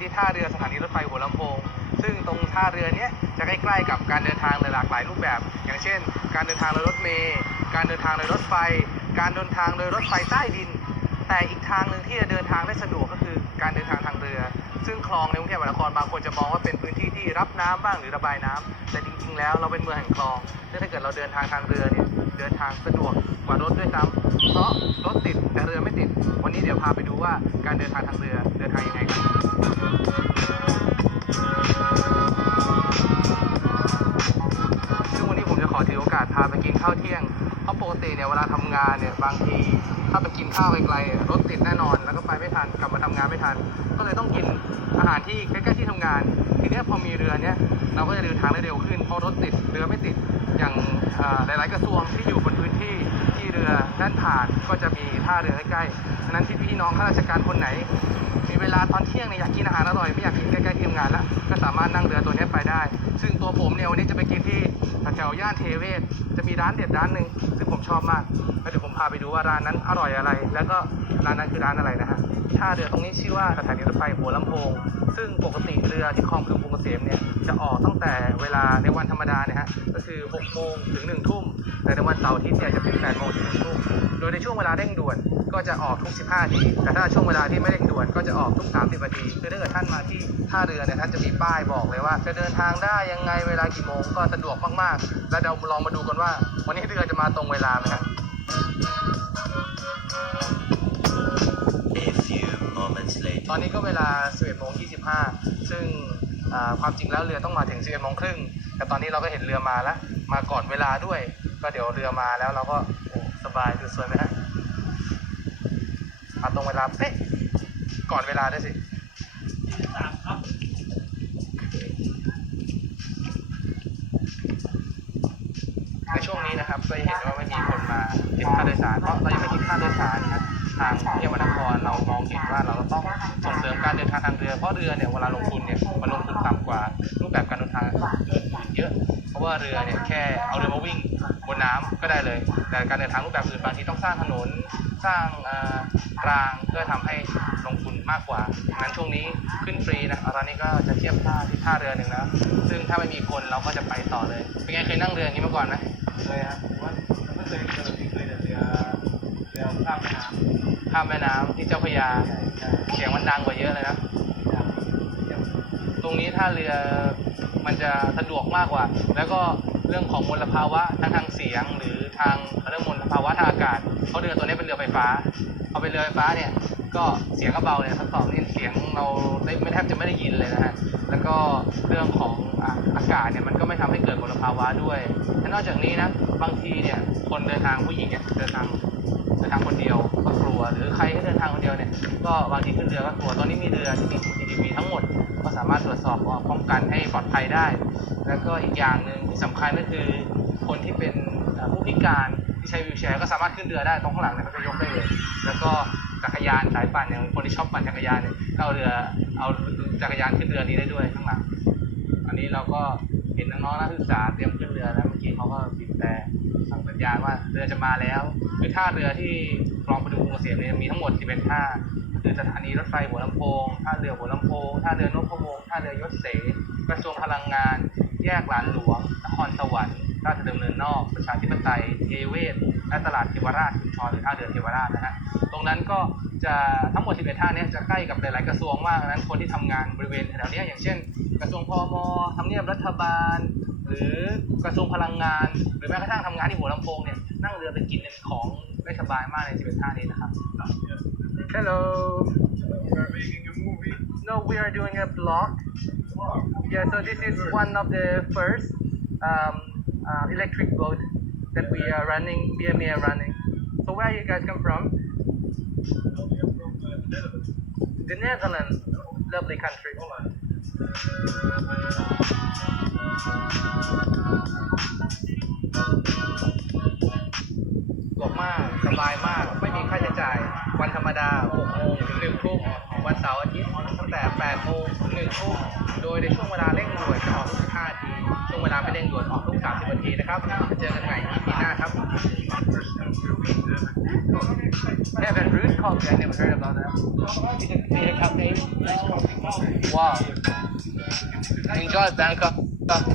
ที่ท่าเรือสถานีรถไฟหัวลำโพง ซึ่งตรงท่าเรือเนี้ยจะใกล้ๆกับการเดินทางในหลากหลายรูปแบบ อย่างเช่น การเดินทางโดยรถเมล์การเดินทางโดยรถไฟ การเดินทางโดยรถไฟใต้ดิน แต่อีกทางหนึ่งที่จะเดินทางได้สะดวกก็คือการเดินทางทางเรือ ซึ่งคลองในกรุงเทพมหานครบางคนจะมองว่าเป็นพื้นที่ที่รับน้ำบ้างหรือระบายน้ำแต่จริงๆแล้วเราเป็นเมืองแห่งคลองซึ่งถ้าเกิดเราเดินทางทางเรือเนี่ยเดินทางสะดวกกว่ารถด้วยซ้ำเพราะรถ พาไปดูว่าการเดินทางทางเรือเดินทางยังไงกันซึ่งวันนี้ผมจะขอถือโอกาสพาไปกินข้าวเที่ยง เพราะปกติเนี่ยเวลาทำงานเนี่ยบางทีถ้าไปกินข้าวไกลๆรถติดแน่นอน แล้วก็ไปไม่ทันกลับมาทำงานไม่ทัน ก็เลยต้องกินอาหารที่ใกล้ๆที่ทำงาน ทีเนี้ยพอมีเรือเนี้ยเราก็จะเดินทางได้เร็วขึ้นเพราะรถติดเรือไม่ติดอย่างหลาย ๆ กระทรวงที่อยู่บน เรือแล่นผ่านก็จะมีท่าเรือใกล้ๆฉะนั้นที่พี่น้องข้าราชการคนไหน มีเวลาตอนเที่ยงเนี่ยอยากกินอาหารอร่อยไม่อยากกินใกล้ๆที่ทำงานแล้วก็สามารถนั่งเรือตัวนี้ไปได้ ซึ่งตัวผมเนี่ยวันนี้จะไปกินที่แถวย่านเทเวศ จะมีร้านเด็ดร้านหนึ่งซึ่งผมชอบมากแล้วเดี๋ยวผมพาไปดูว่าร้านนั้นอร่อยอะไร แล้วก็ร้านนั้นคือร้านอะไรนะฮะท่าเรือตรงนี้ชื่อว่าสถานีรถไฟหัวลำโพง ซึ่งปกติเรือที่คลองพดุงกรุงเกษมเนี่ยจะออกตั้งแต่เวลาในวันธรรมดาเนี่ยฮะก็คือ 6 โมงถึง 1 ทุ่ม แต่ในวันเสาร์อาทิตย์เนี่ยจะเป็น 8 โมงถึง 1 ทุ่ม โดยในช่วงเวลาเร่งด่วนก็จะออกทุก 15 นาที แต่ถ้าช่วงเวลาที่ไม่เร่งด่วนก็จะออกทุก 30 นาที คือถ้าเกิดท่านมาที่ท่าเรือเนี่ยท่านจะมีป้ายบอกเลยว่า จะเดินทางได้ยังไงเวลากี่โมงก็สะดวกมากๆ แล้วเราลองมาดูกันว่า วันนี้เรือจะมาตรงเวลาไหมครับ ตอนนี้ก็เวลา 11โมง25 ซึ่งความจริงแล้วเรือต้องมาถึง 11โมงครึ่ง แต่ตอนนี้เราก็เห็นเรือมาแล้ว มาก่อนเวลาด้วย ก็เดี๋ยวเรือมาแล้วเราก็สบายดูสวยไหมฮะมาตรงเวลาเป๊ะก่อนเวลาได้สิในช่วงนี้นะครับจะเห็นว่าไม่มีคนมาเก็บค่าโดยสาร เพราะเรายังไม่คิดค่าโดยสารนะครับ ทางกรุงเทพมหานครเรามองเห็นว่าเราต้องส่งเสริมการเดินทางทางเรือเพราะเรือเนี่ยเวลาลงทุนเนี่ยมันลงทุนต่ำกว่ารูปแบบการเดินทางอื่นๆเยอะ เพราะว่าเรือเนี่ยแค่เอาเรือมาวิ่งบนน้ำก็ได้เลย แต่การเดินทางรูปแบบอื่นบางทีต้องสร้างถนนสร้างเอ่อกลางเพื่อทำให้ลงทุนมากกว่างั้นช่วงนี้ขึ้นฟรีนะตอนนี้ก็จะเทียบท่าที่ท่าเรือหนึ่งแล้วซึ่งถ้าไม่มีคนเราก็จะไปต่อเลยเป็นไงเคยนั่งเรือนี้มาก่อนไหมเคยครับผมว่าไม่เคยเคยแต่เรือเรือ ข้ามแม่น้ข้ามแม่น้ำที่เจ้าพระยาำเสียงมันดังกว่าเยอะเลยนะ ตรงนี้ถ้าเรือมันจะสะดวกมากกว่า แล้วก็เรื่องของมลภาวะทั้งทางเสียงหรือทางเรื่องมลภาวะทางอากาศเพราะเรือตัวนี้เป็นเรือไฟฟ้าพอเป็นเรือไฟฟ้าเนี่ยก็เสียงก็เบาเลยทดสอบนี่เสียงเราได้ไม่แทบจะไม่ได้ยินเลยนะฮะแล้วก็เรื่องของอะอากาศเนี่ยมันก็ไม่ทำให้เกิดมลภาวะด้วยและนอกจากนี้นะบางทีเนี่ยคนเดินทางผู้หญิงเนี่ยเดินทาง เดินทางคนเดียวก็กลัว หรือใครที่เดินทางคนเดียวเนี่ยก็บางทีขึ้นเรือก็กลัวตอนนี้มีเรือที่มี CCTV ทั้งหมด ก็สามารถตรวจสอบว่าป้องกันให้ปลอดภัยได้ แล้วก็อีกอย่างหนึ่งที่สำคัญก็คือ คนที่เป็นผู้พิการที่ใช้วิวแชร์ก็สามารถขึ้นเรือได้ตรงข้างหลังเนี่ยก็จะยกได้เลย แล้วก็จักรยานสายปั่นอย่างคนที่ชอบปั่นจักรยานเนี่ยก็เอาเรือเอาจักรยานขึ้นเรือนี้ได้ด้วยข้างหลัง อันนี้เราก็ เห็นน้องๆนักศึกษาเตรียมขึ้นเรือแล้วเมื่อกี้เขาก็บีบแต่สั่งสัญญาณว่าเรือจะมาแล้ว คือท่าเรือที่คลองประดูกรุงเกษมเนี่ยมีทั้งหมด11ท่าคือสถานีรถไฟหัวลำโพงท่าเรือหัวลำโพงท่าเรือนพวงศ์ท่าเรือยศเสกระทรวงพลังงาน แยกหลานหลวงนครสวรรค์ราชดำเนินนอกประชาธิปไตยเทเวศและตลาดเทวราชชุมชนหรือท่าเรือเทวราชนะฮะตรงนั้นก็ จะทั้งหมด 11 ท่าเนี้จะใกล้กับหลาย ๆ กระทรวงมากดังนั้นคนที่ทำงานบริเวณแถวๆเนี้ยอย่างเช่น กระทรวงพมทำเนียบรัฐบาล หรือกระทรวงพลังงาน หรือแม้กระทั่งทำงานที่หัวลำโพงเนี่ยนั่งเรือไปกินเนี่ยของได้สบายมากใน 11 ท่านี้นะครับ Hello We're making a movie. No we are doing a vlog Yeah so this is one of the first um, uh, electric boat that we are running BME are running So where you guys come from Uh, we are from uh, the Netherlands. lovely country สะดวกมาก สบายมาก ไม่มีค่าใช้จ่าย วันธรรมดา6โมงถึง1ทุ่ม วันเสาร์อาทิตย์ตั้งแต่8โมงถึง1ทุ่ม โดยในช่วงเวลาเร่งด่วนจะออกทุก15นาที ช่วงเวลาไม่เร่งด่วนออกทุก 30นาทีนะครับจะเจอกันใหม่ EP หน้าครับ First time we're with the Yeah, but root coffee, I never heard about that. Did it come David? Wow. Enjoy Bangkok.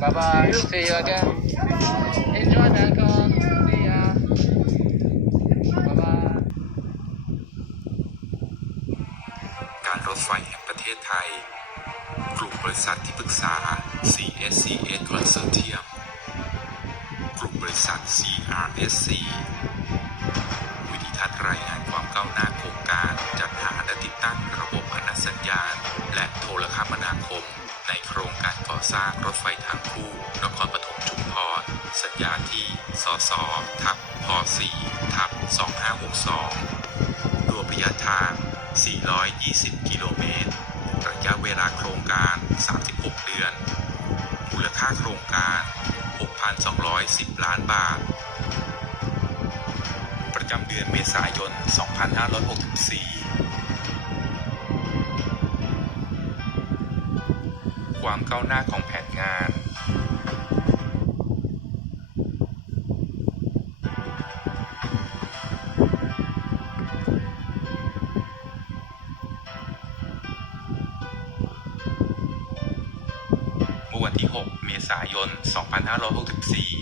Bye bye. See you again. Enjoy Bangkok. See ya. Bye bye. การรถไฟแห่งประเทศไทย กลุ่มบริษัทที่ปรึกษา CSCS Consortium กลุ่มบริษัท CRSC 4ทับ2562 รวมระยะทาง 420 กิโลเมตร ระยะเวลาโครงการ 36 เดือน มูลค่าโครงการ 6,210 ล้านบาท ประจำเดือนเมษายน 2564 ความก้าวหน้าของแผนงาน วันที่ 6 เมษายน 2564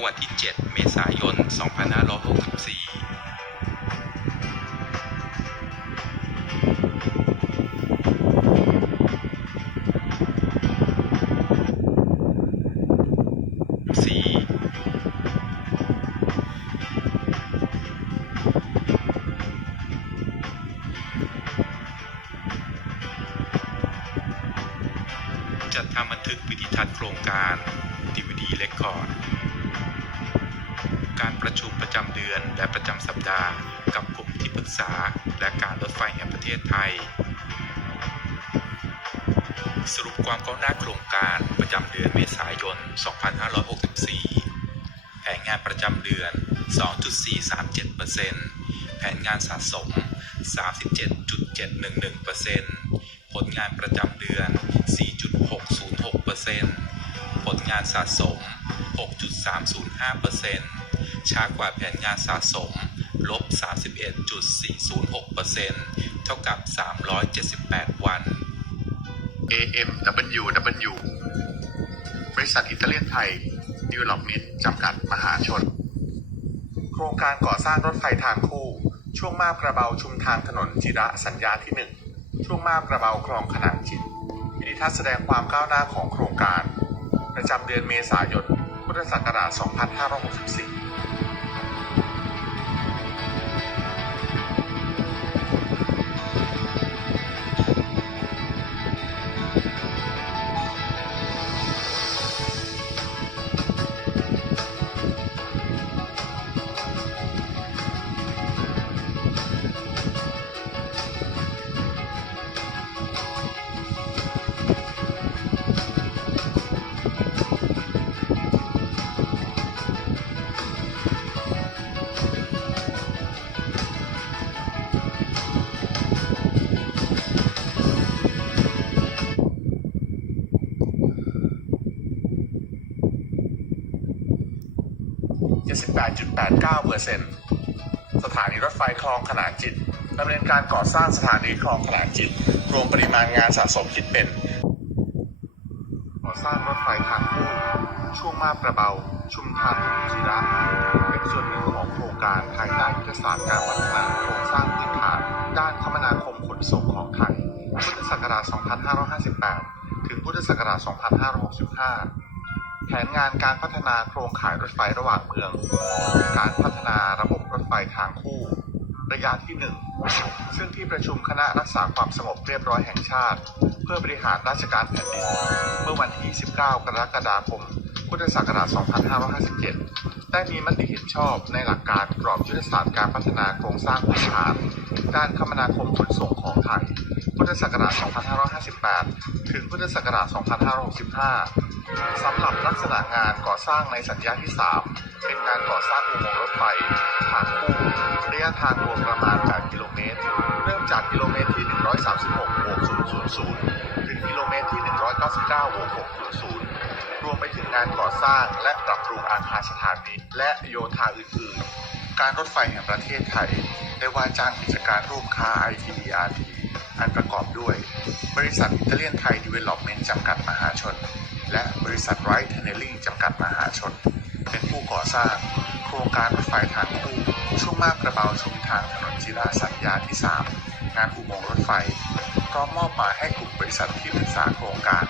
อวันที่ 7 เมษายน 2564จัดทำบันทึกวิดีทัศน์โครงการ DVD Record การประชุมประจำเดือนและประจำสัปดาห์ กับกลุ่มที่ปรึกษา และการรถไฟแห่งประเทศไทย สรุปความก้าวหน้าโครงการประจำเดือนเมษายน 2564 แผนงานประจำเดือน 2.437%แผนงานสะสม 37.711%ผลงานประจำเดือน 4.606%ผลงานสะสม 6.305% ช้ากว่าแผนงานสะสม ลบ 31.406%เท่ากับ 378 วัน AMWW บริษัทอิตาเลียนไทย Development จำกัดมหาชน โครงการก่อสร้างรถไฟทางคู่ ช่วงมาบกระเบาชุมทางถนนจิระสัญญาที่ 1 ช่วงมาบกระเบาคลองขนานจิตวิดีทัศน์แสดงความก้าวหน้าของโครงการ ประจำเดือนเมษายนพุทธศักราช 2564 8.89%สถานีรถไฟคลองขนานจิตดำเนินการก่อสร้างสถานีคลองขนานจิต รวมปริมาณงานสะสมคิดเป็น ก่อสร้างรถไฟทางคู่ช่วงมาบกระเบา ชุมทางจิระ เป็นส่วนหนึ่งของโครงการภายใต้ยุทธศาสตร์การพัฒนาโครงสร้างพื้นฐาน ด้านคมนาคมขนส่งของไทยพุทธศักราช 2558 ถึงพุทธศักราช 2565 แผนงานการพัฒนาโครงข่ายรถไฟระหว่างเมือง การพัฒนาระบบรถไฟทางคู่ ระยะที่ 1 ซึ่งที่ประชุมคณะรักษาความสงบเรียบร้อยแห่งชาติ เพื่อบริหารราชการแผ่นดิน เมื่อวันที่29กรกฎาคม พุทธศักราช 2557 ได้มีมติเห็นชอบในหลักการกรอบยุทธศาสตร์การพัฒนาโครงสร้างพื้นฐานด้านคมนาคมขนส่งของไทย พุทธศักราช 2558 ถึงพุทธศักราช 2565 สำหรับลักษณะงานก่อสร้างในสัญญาที่ 3 เป็นการก่อสร้างอุโมงค์รถไฟทางคู่ระยะทางรวมประมาณ 8 กิโลเมตร เริ่มจากกิโลเมตรที่ 136บวก000 ถึงกิโลเมตรที่ 199บวก600 รวมไปถึงงานก่อสร้างและปรับปรุงอาคารสถานีและโยธาอื่นๆ การรถไฟแห่งประเทศไทย ได้ว่าจ้างกิจการร่วมค้า ITDRT อันประกอบด้วย บริษัทอิตาเลียนไทยดีเวล็อปเมนต์จำกัดมหาชน และบริษัทไรท์เทนเนลลิ่งจำกัดมหาชน เป็นผู้ก่อสร้าง โครงการรถไฟทางคู่ช่วงมากกระเบาชุมทางถนนจิราสัญญาที่ 3 งานอุโมงค์รถไฟพร้อมมอบหมายให้กลุ่มบริษัทที่ปรึกษาโครงการ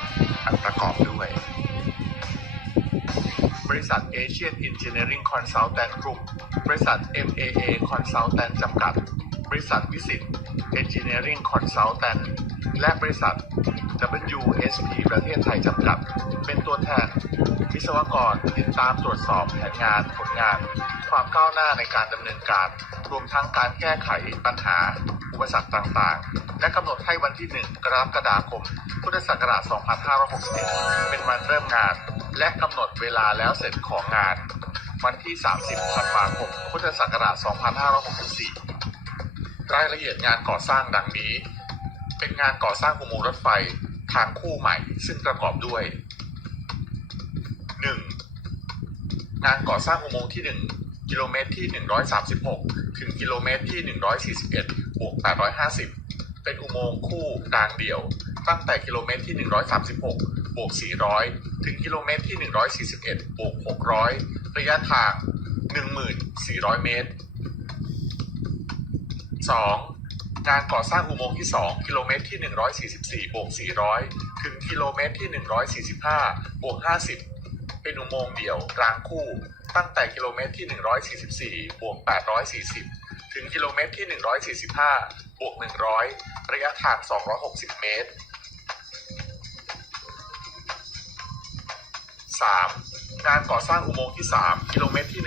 อันประกอบด้วย บริษัท Asian Engineering Consultant Group บริษัท MAA Consultant จำกัด บริษัทวิสิต Engineering Consultant และบริษัท WSP ประเทศไทยจำกัด เป็นตัวแทน วิศวกรติดตามตรวจสอบแผนงานผลงาน ความก้าวหน้าในการดำเนินการ รวมทั้งการแก้ไขปัญหา อุปสรรคต่างๆ และกำหนดให้วันที่ 1 กรกฎาคม พุทธศักราช 2561 เป็นวันเริ่มงาน และกำหนดเวลาแล้วเสร็จของงาน วันที่ 30 ธันวาคม พุทธศักราช 2564 รายละเอียดงานก่อสร้างดังนี้ เป็นงานก่อสร้างอุโมงค์รถไฟทางคู่ใหม่ ซึ่งประกอบด้วย 1. งานก่อสร้างอุโมงค์ที่ 1 กิโลเมตรที่ 136 ถึงกิโลเมตรที่ 141บวก850 เป็นอุโมงค์คู่รางเดี่ยว ตั้งแต่กิโลเมตรที่ 136บวก400 ถึงกิโลเมตรที่ 141บวก600 ระยะทาง 1400 เมตร 2. งานก่อสร้างอุโมงค์ที่ 2 กิโลเมตรที่ 144บวก400 ถึงกิโลเมตรที่ 145บวก50 เป็นอุโมงค์เดี่ยวรางคู่ ตั้งแต่กิโลเมตรที่ 144บวก840 ถึงกิโลเมตรที่ 145บวก100 ระยะทาง 260 เมตร 3. งานก่อสร้างอุโมงค์ที่ 3 กิโลเมตรที่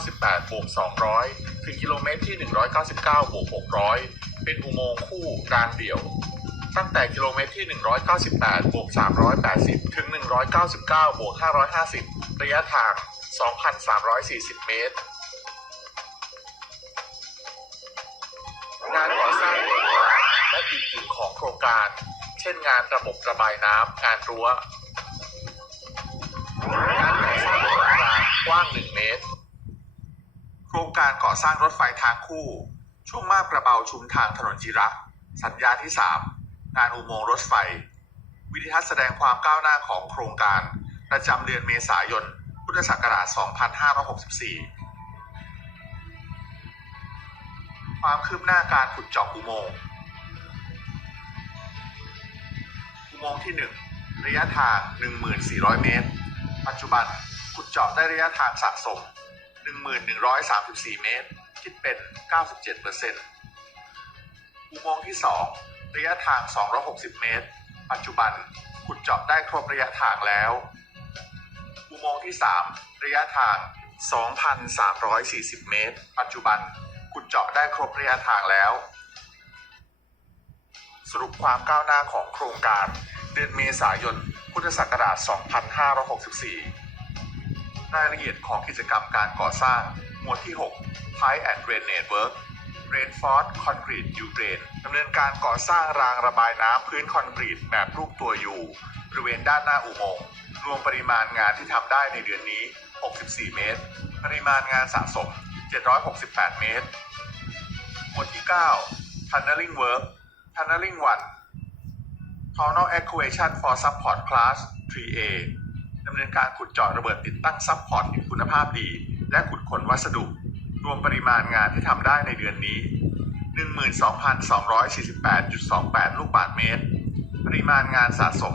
198บวก200 ถึงกิโลเมตรที่ 199บวก600 เป็นอุโมงค์คู่รางเดี่ยว ตั้งแต่กิโลเมตรที่ 198บวก380 ถึง 199บวก550 ระยะทาง 2,340 เมตร งานก่อสร้างและอื่นๆของโครงการ เช่นงานระบบระบายน้ำงานรั้วการก่อสร้างโครงการกว้าง 1 เมตร ครงการก่อสร้างรถไฟทางคู่ ช่วงมาบกระเบาชุมทางถนนจิรักสัญญาที่ 3 งานอุโมงค์รถไฟ วิธีทัศน์แสดงความก้าวหน้าของโครงการ ประจำเดือนเมษายน พุทธศักราช 2564 ความคืบหน้าการขุดเจาะอุโมงค์อุโมงค์ที่ 1 ระยะทาง 1,400 เมตร ปัจจุบันขุดเจาะได้ระยะทางสะสม 1,134 เมตร คิดเป็น 97%อุโมงค์ที่ 2 ระยะทาง 260 เมตร ปัจจุบันขุดเจาะได้ครบระยะทางแล้ว อุโมงค์ที่ 3 ระยะทาง 2,340 เมตร ปัจจุบันขุดเจาะได้ครบระยะทางแล้ว สรุปความก้าวหน้าของโครงการ เดือนเมษายน พุทธศักราช 2564 รายละเอียดของกิจกรรมการก่อสร้าง หมวดที่ 6 Pipe and Drainage Work Rainford Concrete U Drain ดำเนินการก่อสร้างรางระบายน้ำพื้นคอนกรีตแบบรูปตัว U บริเวณด้านหน้าอุโมงค์ รวมปริมาณงานที่ทำได้ในเดือนนี้ 64 เมตร ปริมาณงานสะสม 768 เมตร หมวดที่ 9 Tunneling Work Tunneling 1 Tunnel Equation for Support Class 3A ดำเนินการขุดเจาะระเบิดติดตั้งซัพพอร์ตที่คุณภาพดี และขุดขนวัสดุ รวมปริมาณงานที่ทำได้ในเดือนนี้ 12,248.28 ลูกบาศก์เมตร ปริมาณงานสะสม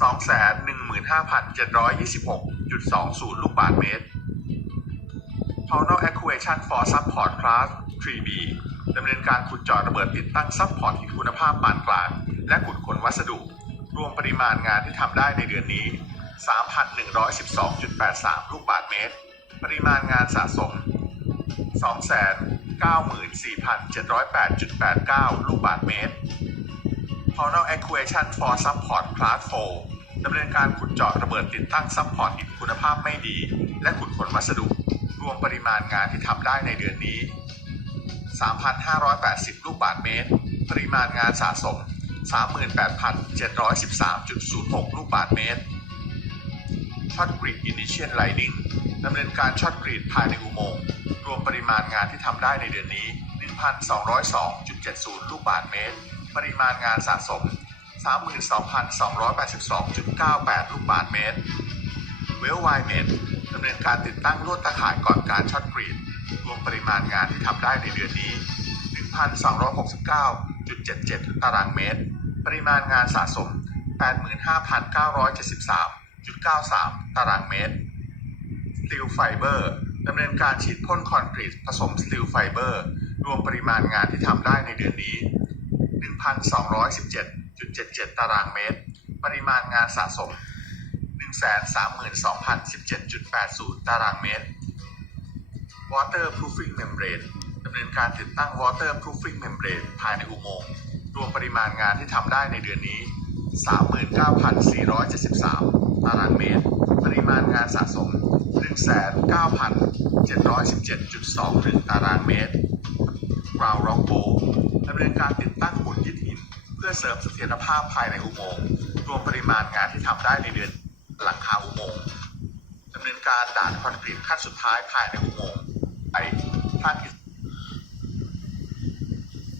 215,726.20 ลูกบาศก์เมตร Tunnel Equation for Support Class 3B ดำเนินการขุดเจาะระเบิดติดตั้งซัพพอร์ตที่คุณภาพปานกลาง และขุดขนวัสดุ รวมปริมาณงานที่ทำได้ในเดือนนี้ 3,112.83 ลูกบาศก์เมตร ปริมาณงานสะสม 294,708.89 ลูกบาศก์เมตร Tunnel Equation for Support Class 4ดำเนินการขุดเจาะระเบิดติดตั้งซัพพอร์ตอิฐคุณภาพไม่ดี และขุดขนวัสดุ รวมปริมาณงานที่ทำได้ในเดือนนี้ 3,580 ลูกบาศก์เมตร ปริมาณงานสะสม 38,713.06 ลูกบาศก์เมตร ช็อตกรีดอินิเชียนไลดิงดำเนินการช็อตกรีดภายในอุโมงค์รวมปริมาณงานที่ทำได้ในเดือนนี้ 1,202.70 ลูกบาศก์เมตร ปริมาณงานสะสม 32,282.98 ลูกบาศก์เมตร เวลไวเมดดำเนินการติดตั้งลวดตะข่ายก่อนการช็อตกรีด รวมปริมาณงานที่ทำได้ในเดือนนี้ 1,269.77 ตารางเมตร ปริมาณงานสะสม 85,973.93 ตารางเมตรสตีลไฟเบอร์ดำเนินการฉีดพ่นคอนกรีตผสมสตีลไฟเบอร์ รวมปริมาณงานที่ทำได้ในเดือนนี้ 1,217.77 ตารางเมตร ปริมาณงานสะสม 132,017.80 ตารางเมตร Waterproofing Membrane ดำเนินการติดตั้ง Waterproofing Membrane ภายในอุโมงค์ รวมปริมาณงานที่ทำได้ในเดือนนี้ 39,473 ตารางเมตร ปริมาณงานสะสม 19,717.21 ตารางเมตร Ground Rock Bolt ดำเนินการติดตั้งหุ่นยึดหิน เพื่อเสริมเสถียรภาพภายในอุโมงค์รวมปริมาณงานที่ทำได้ในเดือนหลังคาอุโมงค์ดำเนินการด่านคอนกรีตขั้นสุดท้ายภายในอุโมงค์ไปภาคกิจ